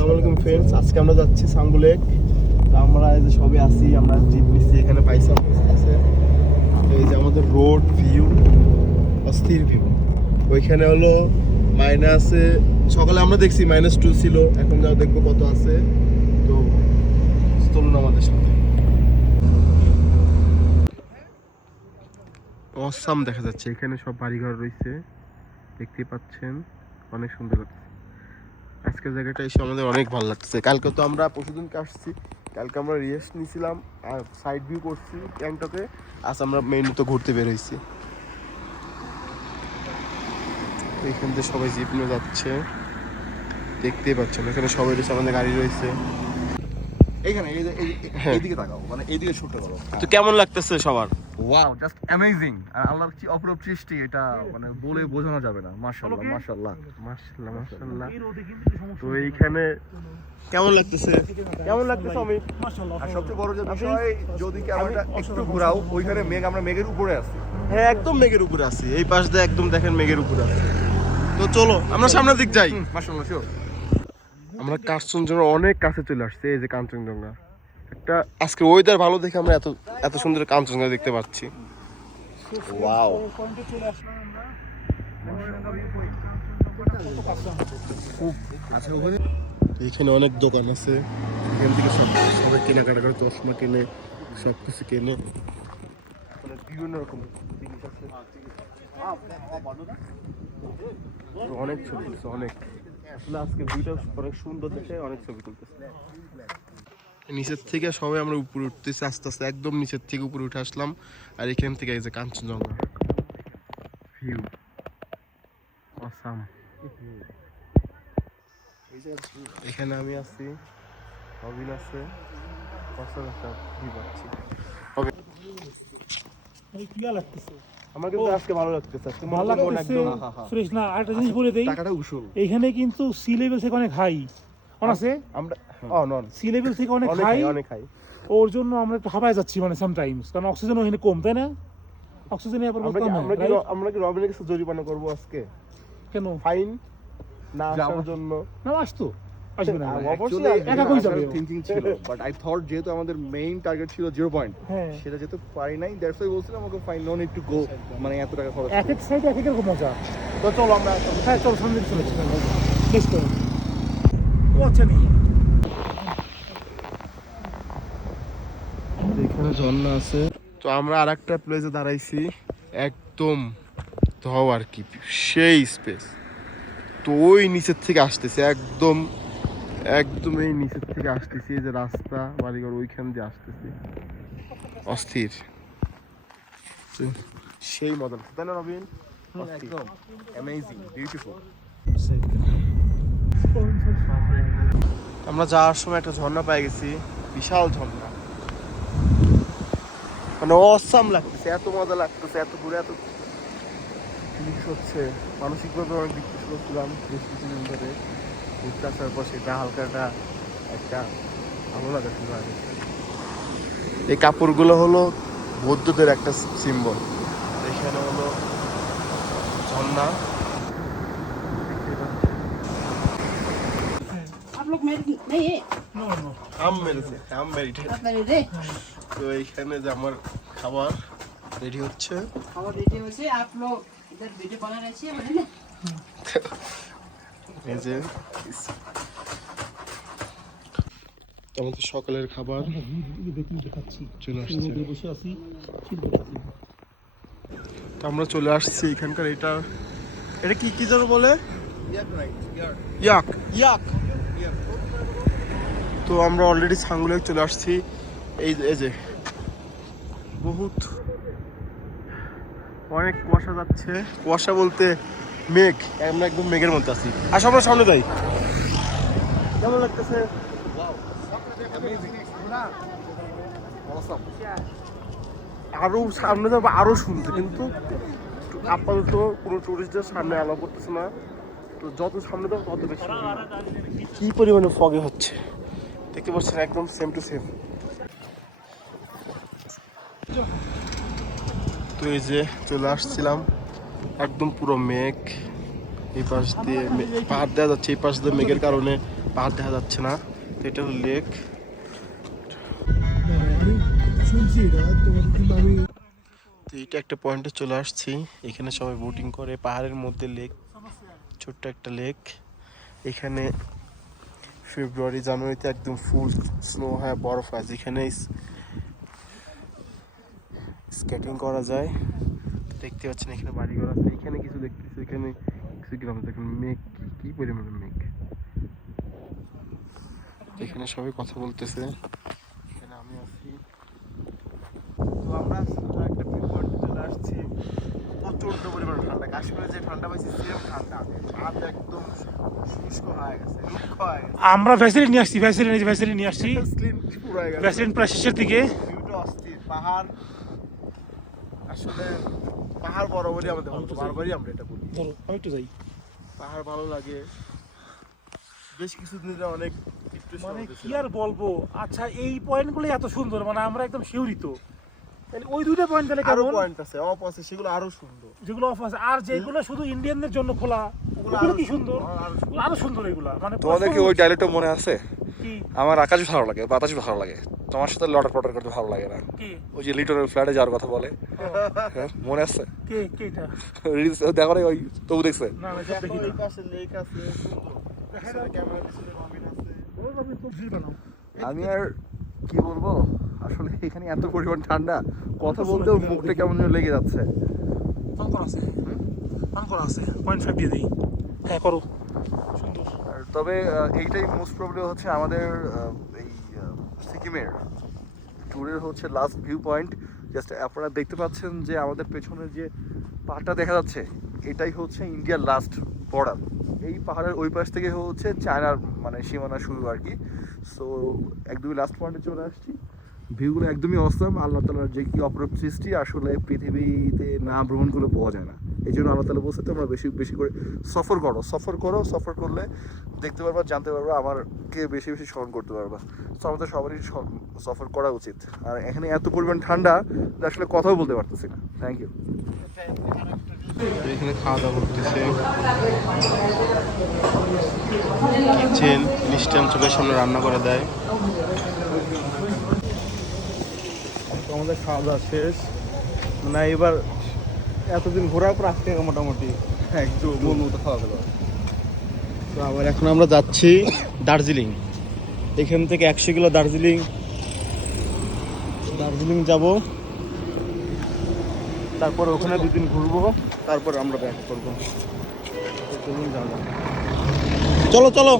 আসসালামু আলাইকুম ফ্রেন্ডস, আজকে আমরা যাচ্ছি সাঙ্গু লেক। তো আমরা এই যে সবে আসি, আমরা জিপ নিচ্ছি, এখানে পাইসা আছে। এই যে আমাদের রোড ভিউ, অস্থির ভিউ। ওইখানে হলো মাইনাসে, সকালে আমরা দেখছি -2 ছিল, এখন যাও দেখবো কত আছে। তো চলুন আমাদের সাথে। অসাম দেখা যাচ্ছে, এখানে সব বাড়িঘর রয়েছে, দেখতে পাচ্ছেন, অনেক সুন্দর লাগছে। আজকের জায়গাটা এসে আমাদের অনেক ভালো লাগছে। কালকে তো আমরা পরশুদিনকে আসছি, কালকে আমরা রেস্ট নিয়েছিলাম আর সাইড ভিউ করছি গ্যাংটকে। আজ আমরা মেইনলি তো ঘুরতে বের হয়েছি। এইখান থেকে সবাই জিপ নিয়ে যাচ্ছে, দেখতেই পাচ্ছেন। এখানে সবাই রয়েছে, আমাদের গাড়ি রয়েছে এইখানে হ্যাঁ। এইদিকে তাকাও, মানে এইদিকে ছোট করো। তো কেমন লাগতেছে সবার? Wow, just amazing. আর আল্লাহর কি অপরূপ সৃষ্টি, এটা মানে বলে বোঝানো যাবে না। মাশাআল্লাহ মাশাআল্লাহ মাশাআল্লাহ মাশাআল্লাহ। তো এইখানে কেমন লাগতেছে? কেমন লাগতেছে আমি? আর সবচেয়ে বড় যে বিষয়, যদি ক্যামেরাটা একটু ঘোরাও, ওইখানে মেঘ, আমরা মেঘের উপরে আছি। হ্যাঁ, একদম মেঘের উপরে আছি। এই পাশ দিয়ে একদম দেখেন মেঘের উপরে আছি। তো চলো আমরা সামনের দিক যাই। মাশাআল্লাহ শিওর। আমরা কাঞ্চনজঙ্ঘা অনেক কাছে চলে আসছি। এই যে কাঞ্চনজঙ্ঘা, একটা আজকে ওয়েদার ভালো দেখে আমরা এত এত সুন্দর কাঞ্চনজঙ্ঘা দেখতে পাচ্ছি। ওয়াও, আচ্ছা, ওখানে এখানে অনেক দোকান আছে, এখান থেকে সবাই কেনাকাটা করে, চশমা কেনে, সব কিছু কেনে, মানে বিভিন্ন রকম জিনিস আছে। অনেক ছবি তুলছে, অনেক। আসলে আজকে ভিউটা অনেক সুন্দর দেখে অনেক ছবি তুলতেছে। নিচের থেকে সবাই আমরা উপরে উঠতেছি আস্তে আস্তে, একদম নিচের থেকে উপরে উঠে আসলাম। আর এখান থেকে এই যে কাঞ্চনজঙ্ঘা ভিউ, অসাম। এখানে আমি আছি, রবিন আছে, অসাম একটা ভিউ পাচ্ছি। আমার কিন্তু আজকে ভালো লাগতেছে, আজকে মন একদম ফ্রেশ না। আরেকটা জিনিস বলে দেই, টাকাটা উসুল। এইখানে কিন্তু সি লেভেল থেকে অনেক হাই আছে। আমরা সি লেভেল থেকে অনেক অনেক হাই, হাই, অনেক হাই। ওর জন্য আমরা একটু হাঁপায় যাচ্ছি মানে সামটাইমস, কারণ অক্সিজেন ওখানে কম, তাই না? অক্সিজেন এবার আমরা কম কি হয়, আমরা কি right? আমরা কি রবিনের কাছে জরিমানা করব আজকে? কেন ফাইন না যা আসার আমার- জন্য? না আসতো, আসবে না ভাই। অবশ্যই একা কই যাবে ও? থিংকিং ছিল, বাট আই থট যেহেতু আমাদের মেইন টার্গেট ছিল 0 পয়েন্ট, হ্যাঁ, সেটা যেহেতু পারি নাই, দ্যাটস ওয়াই বলছিলাম okay fine, no need to go, মানে এত টাকা খরচ। এক এক সাইডে এক এক রকম মজা। তো চলো আমরা হ্যাঁ চল সামনে দিকে চলে যাচ্ছি। নেক্সট ও আচ্ছা নেই। এখানে ঝর্ণা আছে। তো আমরা আরেকটা প্লেসে দাঁড়াইছি, একদম ধাও আর কি, সেই স্পেস। তো ওই নিচের থেকে আসতেছে, একদম একদম এই নিচের থেকে আসতেছি, এই যে রাস্তা বাড়িঘর ওইখান দিয়ে আসতেছি, অস্থির। তো সেই মজা লাগছে, তাই না রবিন? একদম অ্যামেজিং, বিউটিফুল। আমরা যাওয়ার সময় একটা ঝর্ণা পেয়ে গেছি, বিশাল ঝর্ণা, মানে অসাম লাগতেছে, এত মজা লাগতেছে, এত ঘুরে এত জিনিস হচ্ছে। মানসিকভাবে অনেক বিকৃত করছিলাম বেশ কিছুদিন ধরে, ঘুরতে আসার পর সেটা হালকা একটা ভালো লাগা শুরু হয়। এই কাপড়গুলো হলো বৌদ্ধদের একটা সিম্বল। এখানে হলো ঝর্ণা, आप लोग मेरे नहीं है নো নো, আম মেরেছে, আম মেরিটে। आप मेरे रे তো এইখানে যে আমার খাবার রেডি হচ্ছে, और वीडियो से आप लोग इधर वीडियो बना रहे हैं बोले ना এই যে আমাদের সকালের খাবার দেখাচ্ছি চলে আসছে। বসে আছি, ঠিক দেখাচ্ছি। তো আমরা চলে আসছি এখানকার, এটা কি কি যেন বলে, ইয়াক ইয়াক। তো আমরা অলরেডি সাঙ্গু লেক চলে আসছি। এই যে বহুত অনেক কুয়াশা যাচ্ছে, কুয়াশা বলতে মেঘ, আমরা একদম মেঘের মধ্যে আছি। আসো আমরা সামনে যাই। কেমন লাগতেছে? আরো সামনে যাবো, আরো শুনতে, কিন্তু আপাতত কোনো টুরিস্টদের সামনে অ্যালাউ করতেছে না। তো যত সামনে যাবো তত বেশি কি পরিমাণে ফগে হচ্ছে দেখতে পাচ্ছেন, একদম সেম টু সেম। তো এই যে চলে আসছিলাম, একদম পুরো মেঘ, এই পাশ দিয়ে পাহাড় দেওয়া যাচ্ছে, এই পাশ দিয়ে মেঘের কারণে পাহাড় দেখা যাচ্ছে না, তো এটা হলো লেক। তো এটা একটা পয়েন্টে চলে আসছি, এখানে সবাই বোটিং করে, পাহাড়ের মধ্যে লেক, ছোট্ট একটা লেক। এখানে ফেব্রুয়ারি জানুয়ারিতে একদম ফুল স্নো হয়, বরফ হয়, যেখানে স্কেটিং করা যায়। দেখতে পাচ্ছেন এখানে বাড়িঘর আছে, এখানে কিছু দেখতেছি, এখানে কিছু গ্রাম দেখেন, মেঘ কি পরিমাণের মেঘ। এখানে সবাই কথা বলতেছে, এখানে আমি আছি। তো আমরা একটা ভিউ পয়েন্টে চলে আসছি, প্রচন্ড পরিমাণ ঠান্ডা, কাশ্মীরে যে ঠান্ডা পাইছি সেম ঠান্ডা, হাত একদম শুষ্ক হয়ে গেছে, রুক্ষ হয়ে গেছে। আমরা ভ্যাসেলিন নিয়ে আসছি, ভ্যাসেলিন নিয়ে আসছি, স্কিন পুরো হয়ে গেছে, ভ্যাসেলিন প্রায় শেষের দিকে। ভিউটা অস্থির, পাহাড় আসলে পাহাড় বরাবরই আমাদের ভালো, বারবারই আমরা এটা বলি, ধরো আমি একটু যাই। পাহাড় ভালো লাগে। বেশ কিছুদিন ধরে অনেক মানে কি আর বলবো, আচ্ছা এই পয়েন্টগুলো এত সুন্দর, মানে আমরা একদম শিহরিত। তাহলে ওই দুইটা পয়েন্ট তাহলে আরো কেমন? পয়েন্ট আছে, অফ আছে, সেগুলো আরো সুন্দর। যেগুলো অফ আছে, আর যেগুলো শুধু ইন্ডিয়ানদের জন্য খোলা ওগুলো কি সুন্দর, ওগুলো আরো সুন্দর এগুলা। মানে তোমাদের কি ওই ডায়লগটা মনে আছে? কি আমার আকাশ ভালো লাগে, বাতাস ভালো লাগে, তোমার সাথে লটার পটার করতে ভালো লাগে না। কি ওই যে লিটনের ফ্ল্যাটে যাওয়ার কথা বলে, হ্যাঁ মনে আছে? কে কে এটা? রিলস দেখো না, ওই তবু দেখছে। না না সব দেখি না। এই পাশে লেক আছে, সুন্দর, আসলে ক্যামেরা পিছনে রবিন আছে। আমি তো ভিড় বানাও। আমি আর কি বলবো, আসলে এখানে এত পরিমাণ ঠান্ডা, কথা বলতেও মুখটা কেমন যেন লেগে যাচ্ছে। ফান করা আছে, ফান করা আছে, 0.5 দিয়ে দিই। হ্যাঁ করো, সুন্দর। আর তবে এইটাই মোস্ট প্রবলি হচ্ছে আমাদের এই সিকিমের ট্যুরের হচ্ছে লাস্ট ভিউ পয়েন্ট। জাস্ট আপনারা দেখতে পাচ্ছেন যে আমাদের পেছনে যে পাহাড়টা দেখা যাচ্ছে, এটাই হচ্ছে ইন্ডিয়ার লাস্ট বর্ডার। এই পাহাড়ের ওই পাশ থেকে হচ্ছে চায়নার মানে সীমানা শুরু আর কি। সো একদমই লাস্ট পয়েন্টে চলে আসছি। ভিউগুলো একদমই অসাম, আল্লাহ তাআলার যে কি অপরূপ সৃষ্টি, আসলে পৃথিবীতে না ভ্রমণ করে পাওয়া যায় না। এই জন্য আল্লাহ তাআলা বলছে তোমরা বেশি বেশি করে সফর করলে দেখতে পারবা, জানতে পারবা, আমারকে বেশি বেশি স্মরণ করতে পারবা। তো আমাদের সবারই সফর করা উচিত। আর এখানে এত পরিমাণ ঠান্ডা যে আসলে কথাও বলতে পারতেছি না। Thank you. এখানে খাওয়া দাওয়া করতেছে, কিচেন মিষ্টান চোখের সামনে রান্না করে দেয়। তো আমাদের খাওয়া দাওয়া শেষ, মানে এবার এতদিন ঘোরার পর আজকে মোটামুটি একটু মন মতো খাওয়া গেল। তো আবার এখন আমরা যাচ্ছি দার্জিলিং, এখান থেকে 100 কিলো দার্জিলিং যাব, তারপর ওখানে 2 দিন ঘুরবো, তারপর আমরা ব্যাক করবো। চলো চলো।